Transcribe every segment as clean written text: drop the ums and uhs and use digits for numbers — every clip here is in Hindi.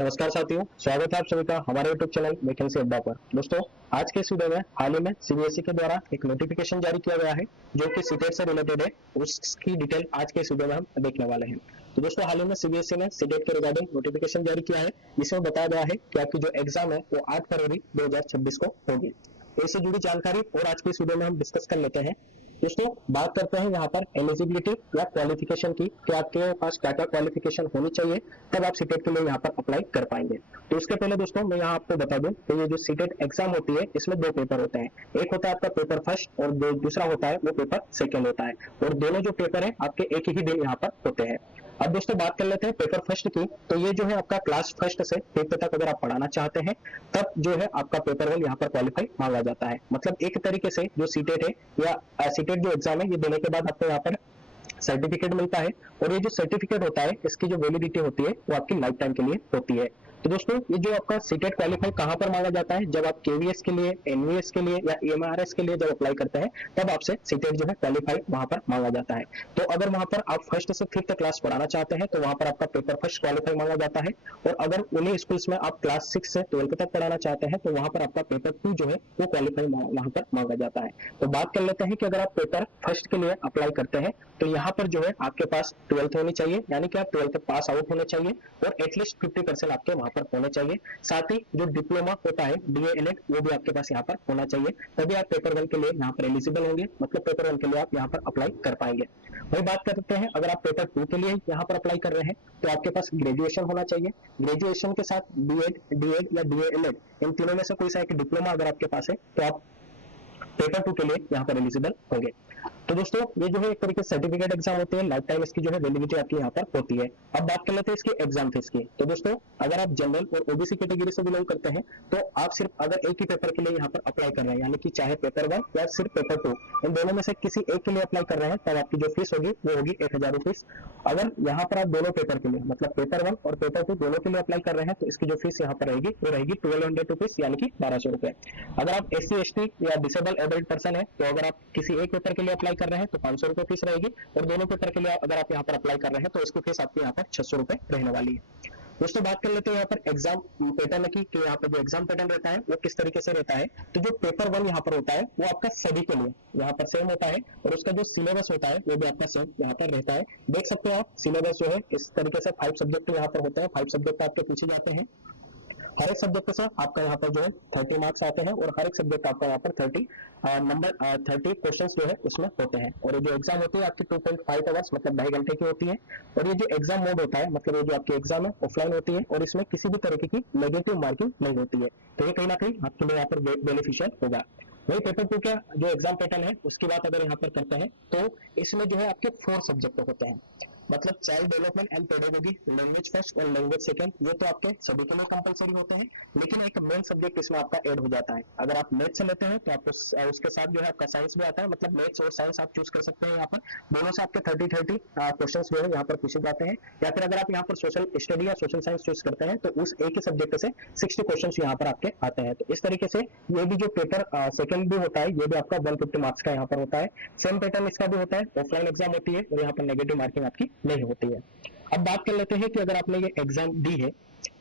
नमस्कार साथियों, स्वागत है आप सभी का हमारे यूट्यूब चैनल वैकेंसी अड्डा पर। दोस्तों, आज के इस वीडियो में हाल ही में सीबीएसई के द्वारा एक नोटिफिकेशन जारी किया गया है जो कि सीटेट से रिलेटेड है। उसकी डिटेल आज के इस वीडियो में हम देखने वाले हैं। तो दोस्तों, हाल ही में सीबीएसई ने सीटेट के रिगार्डिंग नोटिफिकेशन जारी किया है, जिसमें बताया गया है कि आपकी जो एग्जाम है वो 8 फरवरी 2026 को होगी। तो इससे जुड़ी जानकारी और आज की इस वीडियो में हम डिस्कस कर लेते हैं। दोस्तों, बात करते हैं यहाँ पर एलिजिबिलिटी या क्वालिफिकेशन की कि आपके पास क्या क्या क्वालिफिकेशन होनी चाहिए, तब आप सीटेट के लिए यहाँ पर अप्लाई कर पाएंगे। तो उसके पहले दोस्तों मैं यहाँ आपको बता दूं कि ये जो सीटेट एग्जाम होती है इसमें दो पेपर होते हैं। एक होता है आपका पेपर फर्स्ट और दूसरा होता है वो पेपर सेकेंड होता है, और दोनों जो पेपर है आपके एक ही दिन यहाँ पर होते हैं। अब दोस्तों बात कर लेते हैं पेपर फर्स्ट की। तो ये जो है आपका क्लास फर्स्ट से फिफ्थ तक अगर आप पढ़ाना चाहते हैं तब जो है आपका पेपर वन यहाँ पर क्वालिफाई मांगा जाता है। मतलब एक तरीके से जो सीटेट है या सीटेट जो एग्जाम है ये देने के बाद आपको यहाँ पर सर्टिफिकेट मिलता है, और ये जो सर्टिफिकेट होता है इसकी जो वैलिडिटी होती है वो आपकी लाइफ टाइम के लिए होती है। तो दोस्तों, ये जो आपका सीटेट क्वालिफाई कहां पर मांगा जाता है, जब आप केवीएस के लिए, एनवीएस के लिए या एमआरएस के लिए जब अप्लाई करते हैं तब आपसे सीटेट जो है क्वालिफाई वहां पर मांगा जाता है। तो अगर वहां पर आप फर्स्ट से फिफ्थ क्लास पढ़ाना चाहते हैं तो वहां पर आपका पेपर फर्स्ट क्वालिफाई मांगा जाता है, और अगर उन्हीं स्कूल्स में आप क्लास 6 से 12th तक पढ़ाना चाहते हैं तो वहां पर आपका पेपर 2 जो है वो क्वालिफाई वहां पर मांगा जाता है। तो बात कर लेते हैं कि अगर आप पेपर फर्स्ट के लिए अप्लाई करते हैं तो यहाँ पर जो है आपके पास 12th होनी चाहिए, यानी कि आप 12th पास आउट होने चाहिए, और एटलीस्ट 50% आपके वहां पर होने चाहिए। साथ ही जो डिप्लोमा होता है डीएलएड वो भी आपके पास यहाँ पर होना चाहिए, तभी आप पेपर वन के लिए यहाँ पर एलिजिबल होंगे, मतलब पेपर वन के लिए आप यहाँ पर अप्लाई कर पाएंगे। वही बात करते हैं, अगर आप पेपर 2 के लिए यहाँ पर अप्लाई कर रहे हैं तो आपके पास ग्रेजुएशन होना चाहिए। ग्रेजुएशन के साथ बीएड, डीएड या डीएलएड इन तीनों में से कोई सा एक डिप्लोमा अगर आपके पास है तो आप पेपर 2 के लिए यहाँ पर एलिजिबल होंगे। तो दोस्तों, ये जो है एक तरीके से सर्टिफिकेट एग्जाम होते हैं, लाइफ टाइम इसकी जो है वैलिडिटी आपकी यहाँ पर होती है। अब बात कर लेते हैं इसकी एग्जाम फीस की। तो दोस्तों, अगर आप जनरल और ओबीसी कैटेगरी से बिलोंग करते हैं तो आप सिर्फ अगर एक ही पेपर के लिए यहाँ पर अप्लाई कर रहे हैं, यानी कि चाहे पेपर 1 या सिर्फ पेपर 2, इन दोनों में से किसी एक के लिए अप्लाई कर रहे हैं, तब आपकी जो फीस होगी वो होगी 1000 रुपीज। अगर यहाँ पर आप दोनों पेपर के लिए, मतलब पेपर 1 और पेपर 2 दोनों के लिए अप्लाई कर रहे हैं तो इसकी जो फीस यहाँ पर रहेगी वो रहेगी 1200 रुपीज, यानी कि 1200 रुपए। अगर आप SC/ST या डिसेबल एबल्ड पर्सन है तो अगर आप किसी एक पेपर के लिए अप्लाई कर रहे हैं तो 500 रुपए फीस रहेगी, और दोनों पेपर के लिए अगर आप यहाँ पर अप्लाई कर रहे हैं तो इसकी फीस आपकी यहाँ पर 600 रुपए रहने वाली है। दोस्तों, बात कर लेते हैं यहाँ पर एग्जाम पैटर्न की कि यहाँ पर जो एग्जाम पैटर्न रहता है वो किस तरीके से रहता है। तो जो पेपर 1 यहाँ पर होता है वो आपका सभी के लिए यहाँ पर सेम होता है, और उसका जो सिलेबस होता है वो भी आपका सेम यहाँ पर रहता है। देख सकते हैं आप सिलेबस जो है इस तरीके से 5 सब्जेक्ट यहाँ पर होते हैं, 5 सब्जेक्ट आपके पूछे जाते हैं। हर एक सब्जेक्ट से आपका यहाँ पर जो है 30 मार्क्स आते हैं, और हर एक सब्जेक्ट आपका यहाँ पर 30 क्वेश्चंस जो है उसमें होते हैं। और ये जो एग्जाम होती है आपकी 2.5 आवर्स मतलब 2.5 घंटे की होती है। और ये जो एग्जाम मोड होता है, मतलब ये जो आपकी एग्जाम है ऑफलाइन होती है, और इसमें किसी भी तरीके की नेगेटिव मार्किंग नहीं होती है। तो ये कहीं ना कहीं आपके लिए यहाँ पर बेनिफिशियल होगा। वही पेपर 2 का जो एग्जाम पैटर्न है उसकी बात अगर यहाँ पर करते हैं तो इसमें जो है आपके 4 सब्जेक्ट होते हैं, मतलब child development and pedagogy, language first और लैंग्वेज सेकंड, ये तो आपके सभी के लिए कंपलसरी होते हैं। लेकिन एक मेन सब्जेक्ट इसमें आपका ऐड हो जाता है। अगर आप मैथ से लेते हैं तो आपको उसके साथ जो है आपका साइंस भी आता है, मतलब मैथ्स और साइंस आप चूज कर सकते हैं। यहाँ पर दोनों से आपके 30 क्वेश्चन जो है यहाँ पर पूछे जाते हैं। या फिर अगर आप यहाँ पर सोशल स्टडी या सोशल साइंस चूज करते हैं तो उस एक ही सब्जेक्ट से 60 क्वेश्चन यहाँ पर आपके आते हैं। तो इस तरीके से ये भी जो पेपर सेकंड भी होता है ये भी आपका 150 मार्क्स का यहाँ पर होता है। सेम पैटर्न इसका भी होता है, ऑफलाइन एग्जाम होती है और यहाँ पर नेगेटिव मार्किंग आपकी नहीं होती है। अब बात कर लेते हैं कि अगर आपने ये एग्जाम दी है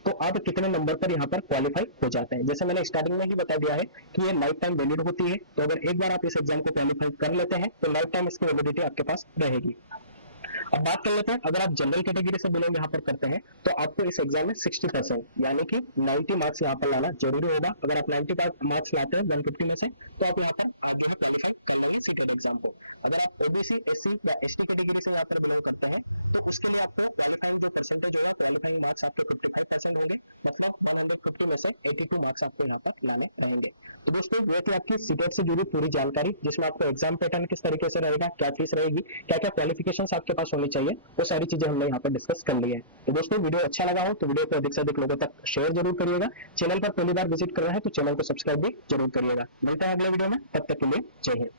तो आप कितने नंबर पर यहाँ पर क्वालिफाई हो जाते हैं। जैसे मैंने स्टार्टिंग में ही बता दिया है कि ये लाइफ टाइम वैलिड होती है, तो अगर एक बार आप इस एग्जाम को क्वालिफाई कर लेते हैं तो लाइफ टाइम इसकी वैलिडिटी आपके पास रहेगी। अब बात कर लेते हैं, अगर आप जनरल कैटेगरी से बिलोंग यहाँ पर करते हैं तो आपको इस एग्जाम में 60% यानी कि 90 मार्क्स यहाँ पर लाना जरूरी होगा। अगर आप 90 मार्क्स लाते हैं 150 में से तो आप यहाँ पर आगे क्वालिफाई कर लेंगे सीटेट एग्जाम को। अगर आप ओबीसी, एससी या एसटी कैटेगरी से यहाँ पर बिलोंग करते हैं तो उसके लिए आपको क्वालिफाइंग जो परसेंटेज होगा, क्वालिफाइंग मार्क्स आपके 55% होंगे, मतलब 150 में से 82 मार्क्स आपको यहाँ पर लाने रहेंगे। तो दोस्तों, ये थी आपकी सीटेट से जुड़ी पूरी जानकारी, जिसमें आपको एग्जाम पैटर्न किस तरीके से रहेगा, क्या फीस रहेगी, क्या क्या क्वालिफिकेशंस आपके पास होनी चाहिए, वो सारी चीजें हमने यहाँ पर डिस्कस कर ली है। तो दोस्तों, वीडियो अच्छा लगा हो तो वीडियो को अधिक से अधिक लोगों तक शेयर जरूर करिएगा। चैनल पर पहली बार विजिट कर रहे हैं तो चैनल को सब्सक्राइब भी जरूर करिएगा। मिलते हैं अगले वीडियो में, तब तक के लिए जय हिंद।